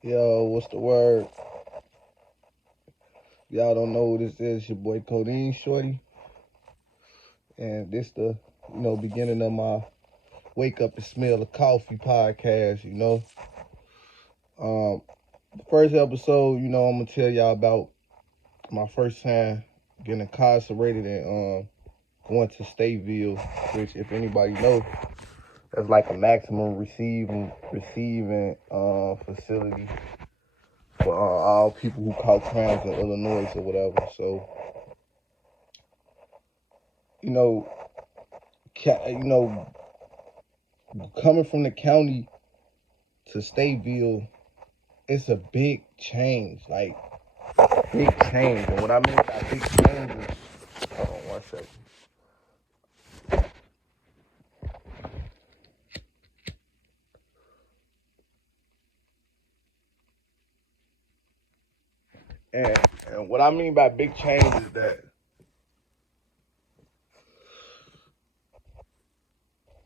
Yo, what's the word? Y'all don't know who this is. Your boy Codeine Shorty. And this the beginning of my Wake Up and Smell the Coffee podcast. The first episode, I'm gonna tell y'all about my first time getting incarcerated and going to Stateville, which if anybody know, that's like a maximum receiving facility for all people who caught crimes in Illinois or whatever. So, you know, coming from the county to Stateville, it's a big change, like big change. And what I mean by big change is, hold on one second. And what I mean by big change is that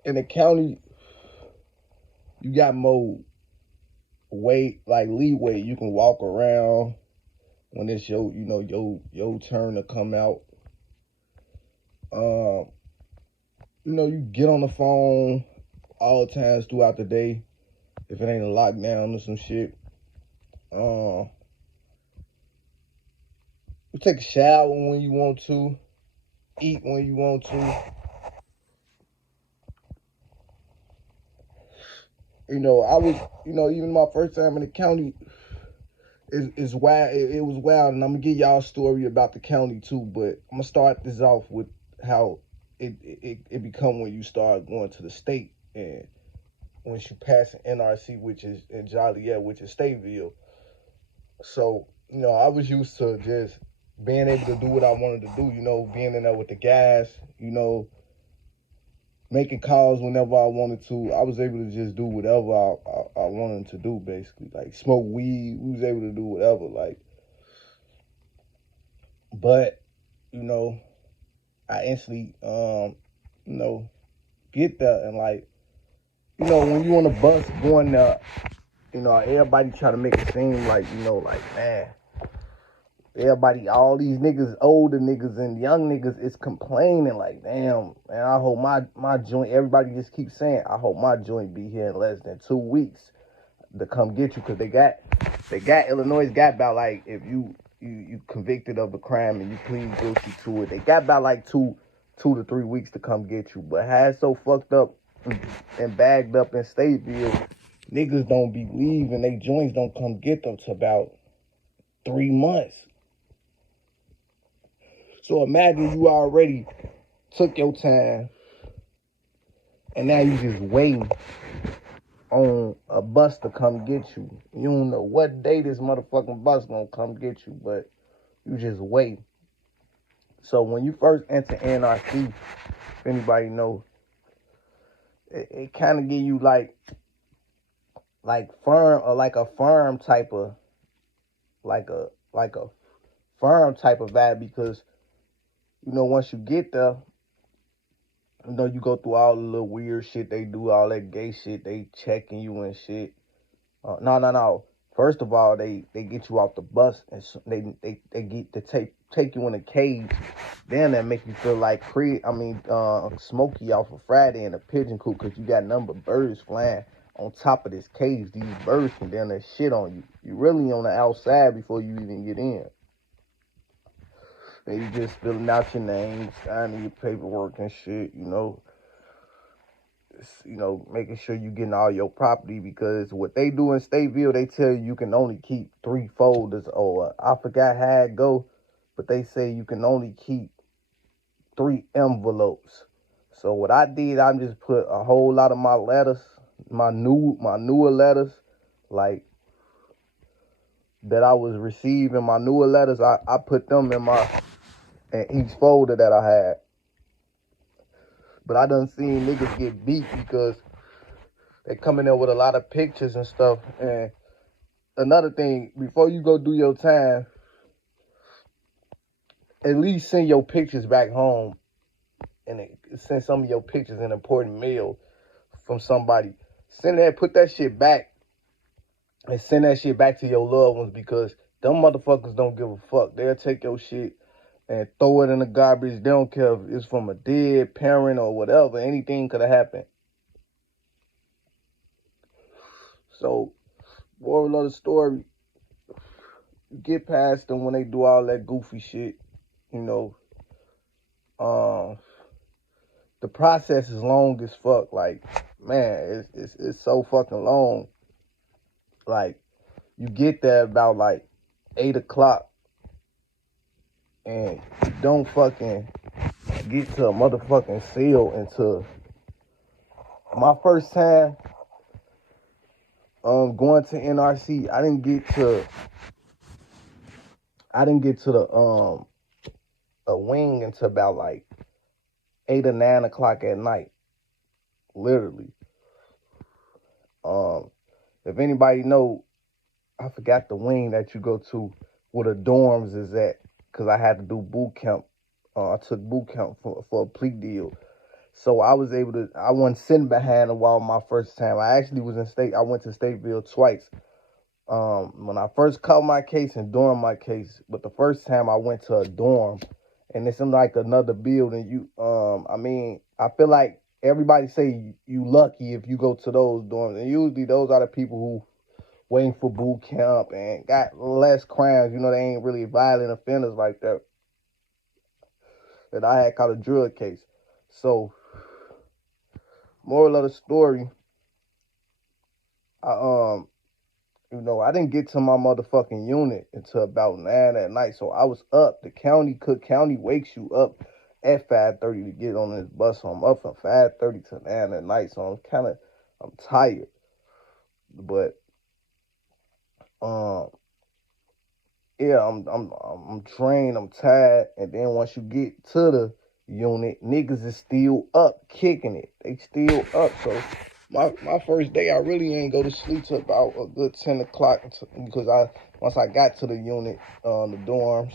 in the county, you got more leeway. You can walk around when it's your turn to come out. You get on the phone all times throughout the day if it ain't a lockdown or some shit. You take a shower when you want to, eat when you want to. I was, even my first time in the county is wild. It was wild, and I'm gonna give y'all a story about the county too. But I'm gonna start this off with how it become when you start going to the state and once you pass an NRC, which is in Joliet, which is Stateville. So I was used to just being able to do what I wanted to do. Being in there with the guys. Making calls whenever I wanted to. I was able to just do whatever I wanted to do, basically. Like smoke weed. We was able to do whatever. But I instantly, get there and when you on the bus going there, everybody try to make it seem like, man, everybody, all these niggas, older niggas and young niggas is complaining like, damn, man, I hope my joint, everybody just keeps saying, I hope my joint be here in less than 2 weeks to come get you. Cause Illinois got about like, if you convicted of a crime and you plead guilty to it, they got about like 2 to 3 weeks to come get you. But how it's so fucked up and bagged up in Stateville, niggas don't be leaving, they joints don't come get them till about 3 months. So imagine you already took your time and now you just waiting on a bus to come get you. You don't know what day this motherfucking bus gonna come get you, but you just wait. So when you first enter NRC, if anybody know, it kind of give you like firm or like a firm type of like a firm type of vibe because once you get there, you go through all the little weird shit they do, all that gay shit, they checking you and shit. No. First of all, they get you off the bus and they get to take you in a cage. Then that make you feel like Smokey off of Friday in a pigeon coop because you got a number of birds flying on top of this cage. These birds can down that shit on you. You really on the outside before you even get in. And you just filling out your name, signing your paperwork and shit, making sure you getting all your property because what they do in Stateville, they tell you can only keep 3 folders or I forgot how it go, but they say you can only keep 3 envelopes. So what I did, I just put a whole lot of my letters, my newer letters, like that I was receiving, my newer letters, I put them in each folder that I had. But I done seen niggas get beat because they come in there with a lot of pictures and stuff. And another thing, before you go do your time, at least send your pictures back home and send some of your pictures in important mail from somebody. Send that, put that shit back and send that shit back to your loved ones, because them motherfuckers don't give a fuck. They'll take your shit and throw it in the garbage. They don't care if it's from a dead parent or whatever. Anything could have happened. So, moral of the story, you get past them when they do all that goofy shit. You know, the process is long as fuck. Like, man, it's so fucking long. Like, you get there about like 8 o'clock, and you don't fucking get to a motherfucking seal until my first time going to NRC. I didn't get to the a wing until about like 8 or 9 o'clock at night. Literally. If anybody know, I forgot the wing that you go to where the dorms is at, because I had to do boot camp. I took boot camp for a plea deal. So I wasn't sitting behind the wall my first time. I actually I went to Stateville twice. When I first caught my case and during my case, but the first time I went to a dorm, and it's in like another building. I feel like everybody say you lucky if you go to those dorms, and usually those are the people who waiting for boot camp and got less crimes. You know, they ain't really violent offenders like that. That I had caught a drug case. So, moral of the story, I I didn't get to my motherfucking unit until about 9 at night. So I was up. Cook County wakes you up at 5:30 to get on this bus. So I'm up from 5:30 to 9 at night. So I'm tired. But yeah, I'm trained, I'm tired, and then once you get to the unit, niggas is still up kicking it. They still up. So my first day, I really ain't go to sleep till about a good 10 o'clock, because once I got to the unit, the dorms,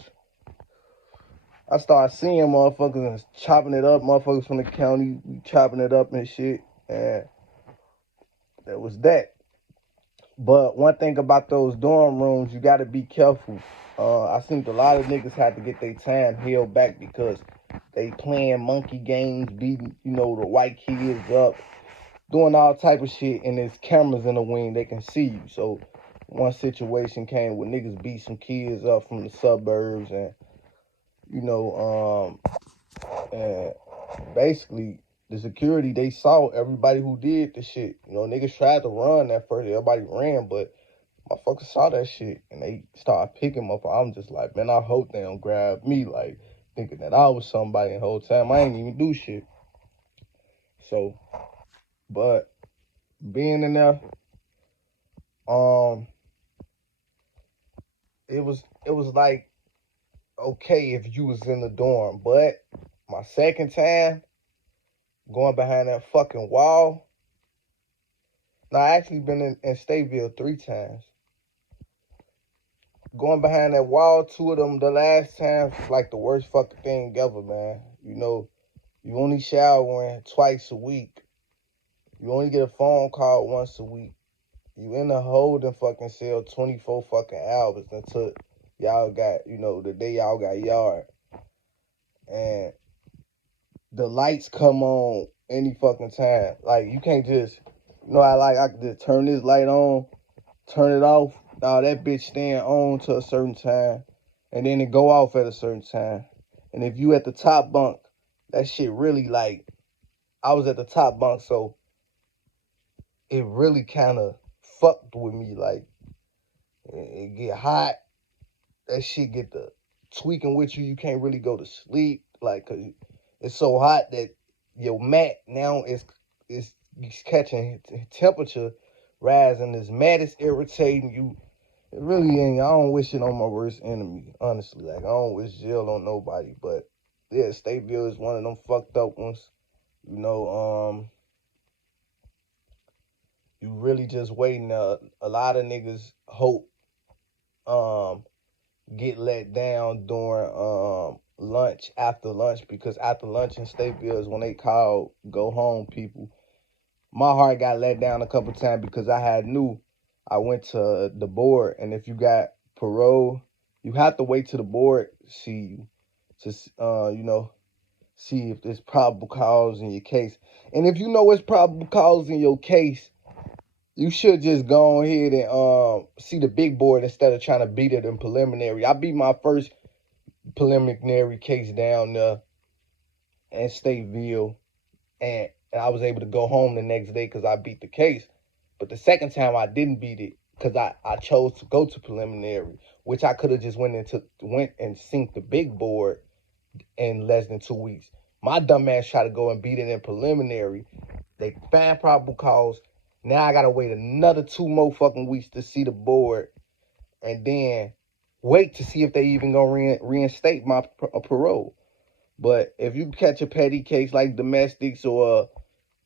I started seeing motherfuckers and chopping it up, motherfuckers from the county chopping it up and shit, and that was that. But one thing about those dorm rooms, you got to be careful. I seen a lot of niggas had to get their time held back because they playing monkey games, beating, the white kids up, doing all type of shit, and there's cameras in the wing, they can see you. So one situation came where niggas beat some kids up from the suburbs, and and basically the security, they saw everybody who did the shit. Niggas tried to run at first, everybody ran, but motherfuckers saw that shit and they started picking up. I'm just like, man, I hope they don't grab me, like thinking that I was somebody the whole time. I ain't even do shit. So, but being in there, it was like okay if you was in the dorm, but my second time going behind that fucking wall. Now I actually been in Stateville 3 times. Going behind that wall, 2 of them, the last time, like the worst fucking thing ever, man. You only showering twice a week. You only get a phone call once a week. You in the holding fucking cell 24 fucking hours until y'all got, the day y'all got yard. And the lights come on any fucking time. Like, you can't just, I could just turn this light on, turn it off. Nah, that bitch staying on to a certain time, and then it go off at a certain time. And if you at the top bunk, that shit really, like, I was at the top bunk, so it really kind of fucked with me. Like, it get hot, that shit get the tweaking with you. You can't really go to sleep, like, 'cause it's so hot that your mat now is catching temperature rising. This mat is irritating you. It really ain't. I don't wish it on my worst enemy, honestly. Like, I don't wish jail on nobody. But yeah, Stateville is one of them fucked up ones. You really just waiting. A lot of niggas hope get let down during lunch, after lunch, because after lunch in Stateville is when they call go home people. My heart got let down a couple times because I had knew I went to the board, and if you got parole, you have to wait till the board see you to, see if there's probable cause in your case. And if you know it's probable cause in your case, you should just go ahead and see the big board instead of trying to beat it in preliminary. I beat my first preliminary case down there in Stateville, and I was able to go home the next day because I beat the case. But the second time I didn't beat it because I chose to go to preliminary, which I could have just went and synced the big board in less than 2 weeks. My dumb ass tried to go and beat it in preliminary. They found probable cause. Now I gotta wait another 2 more fucking weeks to see the board, and then wait to see if they even gonna reinstate my parole. But if you catch a petty case like domestics or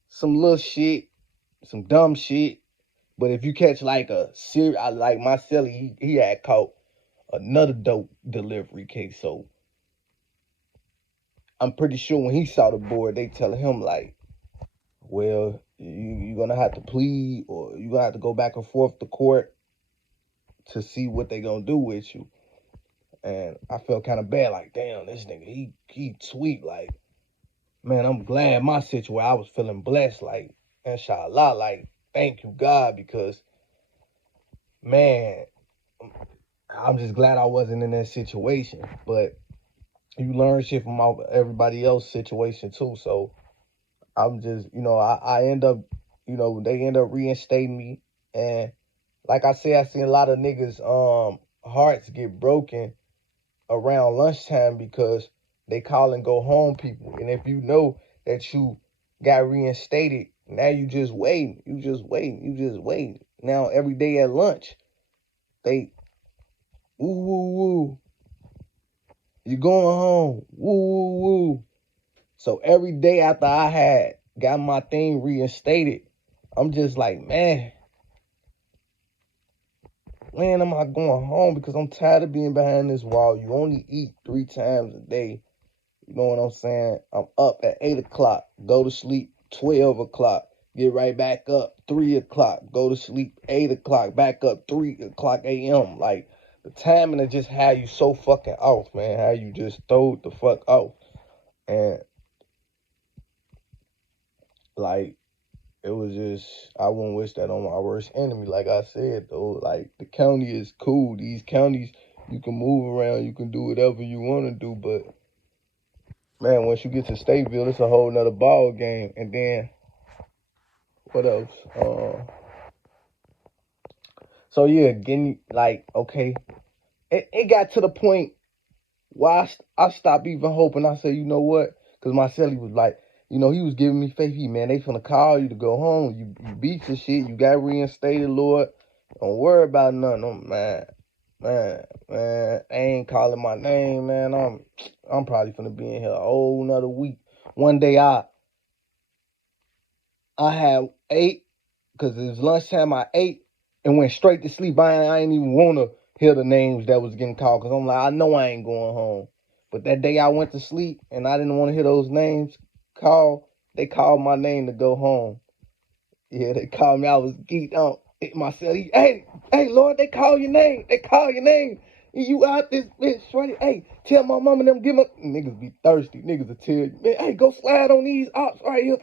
some little shit, some dumb shit, but if you catch like like my celly, he had caught another dope delivery case. So I'm pretty sure when he saw the board, they tell him like, well, you're gonna have to plead or you're gonna have to go back and forth to court to see what they gonna do with you. And I felt kind of bad, like, damn, this nigga, he sweet. Like, man, I'm glad my situation, I was feeling blessed, like, inshallah, like, thank you, God, because, man, I'm just glad I wasn't in that situation. But you learn shit from everybody else's situation, too. So I'm just, I end up, they end up reinstating me. And like I said, I seen a lot of niggas' hearts get broken around lunchtime because they call and go home people. And if you know that you got reinstated, now you just waiting. You just waiting. Now every day at lunch, they, woo, woo, woo, you going home, woo, woo, woo. So every day after I had got my thing reinstated, I'm just like, man, when am I going home? Because I'm tired of being behind this wall. You only eat 3 times a day. You know what I'm saying? I'm up at 8 o'clock, go to sleep 12 o'clock, get right back up 3 o'clock, go to sleep 8 o'clock, back up 3 o'clock a.m. Like, the timing of just how you so fucking off, man. How you just throw the fuck off. And, like, it was just, I wouldn't wish that on my worst enemy. Like I said, though, like, the county is cool. These counties, you can move around, you can do whatever you want to do, but, man, once you get to Stateville, it's a whole nother ball game. And then, what else? So, yeah, getting, like, okay, it got to the point where I stopped even hoping. I said, you know what? Because my celly was like, he was giving me faith. Man, they finna call you to go home. You beat your shit. You got reinstated, Lord. Don't worry about nothing. Man, they ain't calling my name, man. I'm probably finna be in here a whole nother week. One day I had ate, because it was lunchtime. I ate and went straight to sleep. I ain't even want to hear the names that was getting called, because I'm like, I know I ain't going home. But that day I went to sleep and I didn't want to hear those names called. They called my name to go home. Yeah, they called me. I was geeked out. Myself, hey, Lord, they call your name. They call your name. You out this bitch, shorty. Hey, tell my mama them give me. Niggas be thirsty. Niggas will tell you, man, hey, go slide on these ops right here.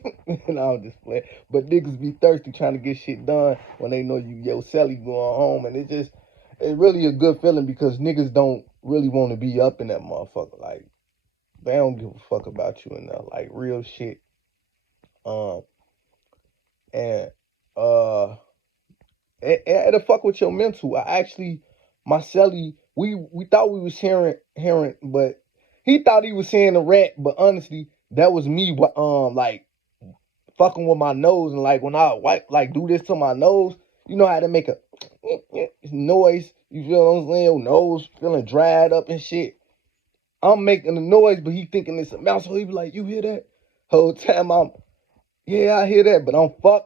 And I'll just play. But niggas be thirsty trying to get shit done when they know your celly going home. And it's really a good feeling because niggas don't really want to be up in that motherfucker. Like, they don't give a fuck about you in there. Like, real shit. And it'll fuck with your mental. My celly, we thought we was hearing, but he thought he was hearing a rat. But honestly, that was me, like, fucking with my nose. And like, when I like do this to my nose, you know how to make a noise. You feel what I'm saying? Your nose feeling dried up and shit. I'm making the noise, but he thinking it's a mouse. So he be like, you hear that? Whole time yeah, I hear that, but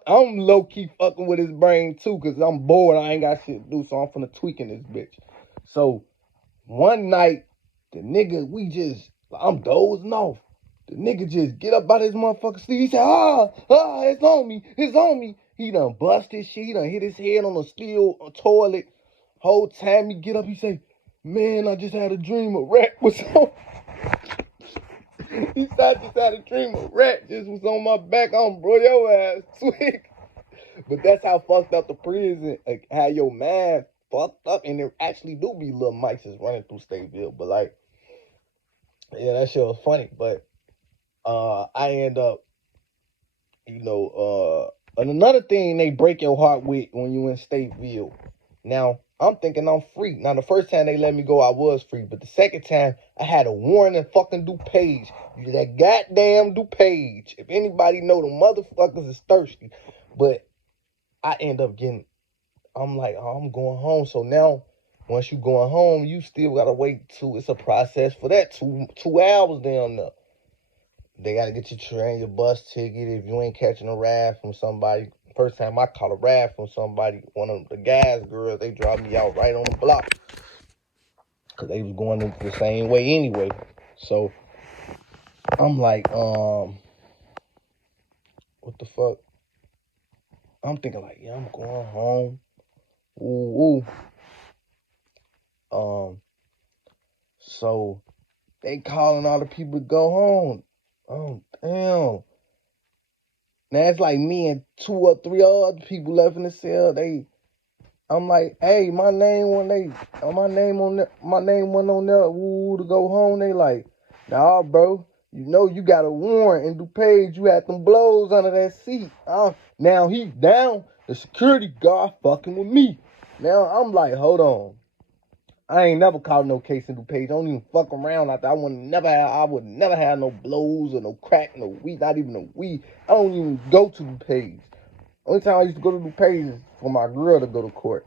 I'm low-key fucking with his brain too, because I'm bored. I ain't got shit to do, so I'm finna tweaking this bitch. So one night, the nigga, I'm dozing off. The nigga just get up out of his motherfucking sleep. He said, it's on me. He done busted shit. He done hit his head on a steel toilet. Whole time he get up, he say, man, I just had a dream a rat was on. He said, I just had a dream a rat just was on my back. Bro, your ass twig. But that's how fucked up the prison, like, how your mind fucked up. And there actually do be little mics that's running through Stateville. But like, yeah, that shit was funny. But I end up, and another thing they break your heart with when you in Stateville. Now, I'm thinking I'm free. Now, the first time they let me go, I was free. But the second time, I had a warrant and fucking DuPage. That goddamn DuPage. If anybody know, the motherfuckers is thirsty. But I end up getting, I'm like, oh, I'm going home. So now, once you going home, you still got to wait it's a process for that. 2 hours down there. They got to get your train, your bus ticket. If you ain't catching a ride from somebody. First time I caught a ride from somebody, one of the guys, girls, they dropped me out right on the block. Because they was going the same way anyway. So, I'm like, what the fuck? I'm thinking like, yeah, I'm going home. So, they calling all the people to go home. Oh, damn. Now it's like me and 2 or 3 other people left in the cell. I'm like, hey, my name wasn't on there. To go home. They like, nah, bro. You know you got a warrant in DuPage. You had them blows under that seat. Now he down. The security guard fucking with me. Now I'm like, hold on. I ain't never caught no case in DuPage. I don't even fuck around out there. I would never have no blows or no crack, no weed, not even no weed. I don't even go to DuPage. Only time I used to go to DuPage is for my girl to go to court.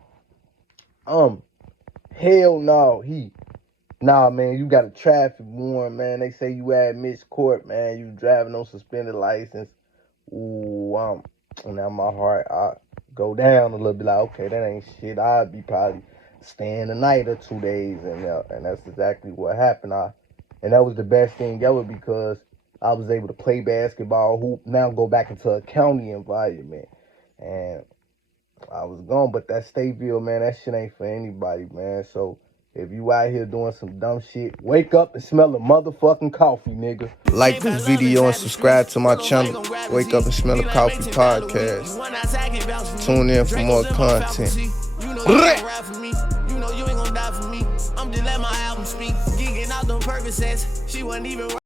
Hell no. Nah, man, you got a traffic warrant, man. They say you at missed court, man. You driving on suspended license. Now my heart, I go down a little bit like, okay, that ain't shit. I'd be probably staying a night or 2 days, and that's exactly what happened. And that was the best thing ever because I was able to play basketball, hoop, now go back into a county environment. And I was gone, but that Stateville, man, that shit ain't for anybody, man. So if you out here doing some dumb shit, wake up and smell the motherfucking coffee, nigga. Like this video and subscribe to my channel, Wake Up and Smell the Coffee podcast. Tune in for more content. You know you ain't gonna die for me. I'm just letting my album speak. Geeking out them Percocets. She wasn't even